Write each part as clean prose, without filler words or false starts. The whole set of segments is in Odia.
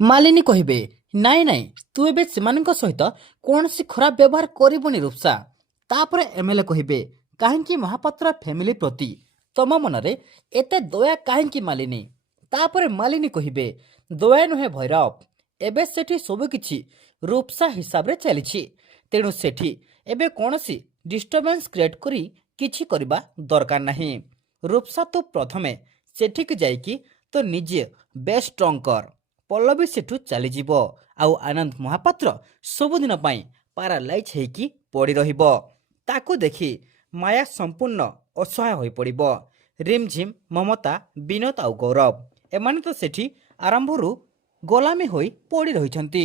ମାଲିନୀ କହିବେ ନାଇଁ ନାଇଁ ତୁ ଏବେ ସେମାନଙ୍କ ସହିତ କୌଣସି ଖରାପ ବ୍ୟବହାର କରିବୁନି ରୂପସା। ତାପରେ ଏମଏଲଏ କହିବେ କାହିଁକି ମହାପାତ୍ର ଫ୍ୟାମିଲି ପ୍ରତି ତମ ମନରେ ଏତେ ଦୟା କାହିଁକି ମାଲିନୀ? ତାପରେ ମାଲିନୀ କହିବେ ଦୟା ନୁହେଁ ଭୈରବ, ଏବେ ସେଠି ସବୁକିଛି ରୂପସା ହିସାବରେ ଚାଲିଛି, ତେଣୁ ସେଠି ଏବେ କୌଣସି ଡିଷ୍ଟର୍ବାନ୍ସ କ୍ରିଏଟ୍ କରି କିଛି କରିବା ଦରକାର ନାହିଁ। ରୂପସା ତୁ ପ୍ରଥମେ ସେଠିକି ଯାଇକି ତ ନିଜେ ବେଶ ଷ୍ଟ୍ରଙ୍ଗ କର। ପଲ୍ଲବୀ ସେଠୁ ଚାଲିଯିବ ଆଉ ଆନନ୍ଦ ମହାପାତ୍ର ସବୁଦିନ ପାଇଁ ପାରାଲାଇଜ୍ ହେଇକି ପଡ଼ି ରହିବ। ତାକୁ ଦେଖି ମାୟା ସମ୍ପୂର୍ଣ୍ଣ ଅସହାୟ ହୋଇପଡ଼ିବ। ରିମଝିମ୍, ମମତା, ବିନୋଦ ଆଉ ଗୌରବ ଏମାନେ ତ ସେଠି ଆରମ୍ଭରୁ ଗୋଲାମୀ ହୋଇ ପଡ଼ି ରହିଛନ୍ତି,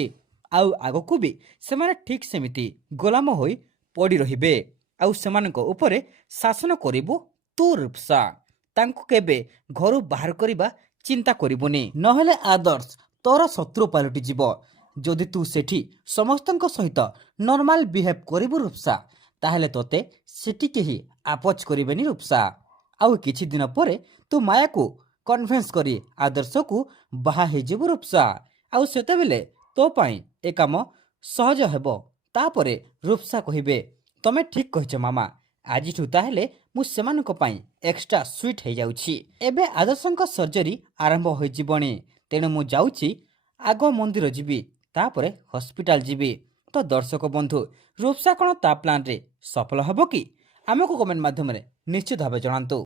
ଆଉ ଆଗକୁ ବି ସେମାନେ ଠିକ୍ ସେମିତି ଗୋଲାମ ହୋଇ ପଡ଼ି ରହିବେ। ଆଉ ସେମାନଙ୍କ ଉପରେ ଶାସନ କରିବୁ ତୁ ରୂପସା। ତାଙ୍କୁ କେବେ ଘରୁ ବାହାର କରିବା ଚିନ୍ତା କରିବୁନି, ନହେଲେ ଆଦର୍ଶ ତୋର ଶତ୍ରୁ ପାଲଟିଯିବ। ଯଦି ତୁ ସେଠି ସମସ୍ତଙ୍କ ସହିତ ନର୍ମାଲ ବିହେଭ୍ କରିବୁ ରୂପସା, ତାହେଲେ ତୋତେ ସେଠି କେହି ଆପୋଚ କରିବେନି ରୂପସା। ଆଉ କିଛି ଦିନ ପରେ ତୁ ମାୟାକୁ କନଭିନ୍ସ କରି ଆଦର୍ଶକୁ ବାହା ହେଇଯିବୁ ରୂପସା। ଆଉ ସେତେବେଳେ ତୋ ପାଇଁ ଏ କାମ ସହଜ ହେବ। ତାପରେ ରୂପସା କହିବେ ତମେ ଠିକ୍ କହିଛ ମାମା, ଆଜିଠୁ ତାହେଲେ ମୁଁ ସେମାନଙ୍କ ପାଇଁ ଏକ୍ସଟ୍ରା ସୁଇଟ୍ ହେଇଯାଉଛି। ଏବେ ଆଦର୍ଶଙ୍କ ସର୍ଜରୀ ଆରମ୍ଭ ହୋଇଯିବଣି, ତେଣୁ ମୁଁ ଯାଉଛି, ଆଗ ମନ୍ଦିର ଯିବି, ତାପରେ ହସ୍ପିଟାଲ ଯିବି। ତ ଦର୍ଶକ ବନ୍ଧୁ, ରୂପସା କ'ଣ ତା ପ୍ଲାନ୍ରେ ସଫଳ ହେବ କି? ଆମକୁ କମେଣ୍ଟ ମାଧ୍ୟମରେ ନିଶ୍ଚିତ ଭାବେ ଜଣାନ୍ତୁ।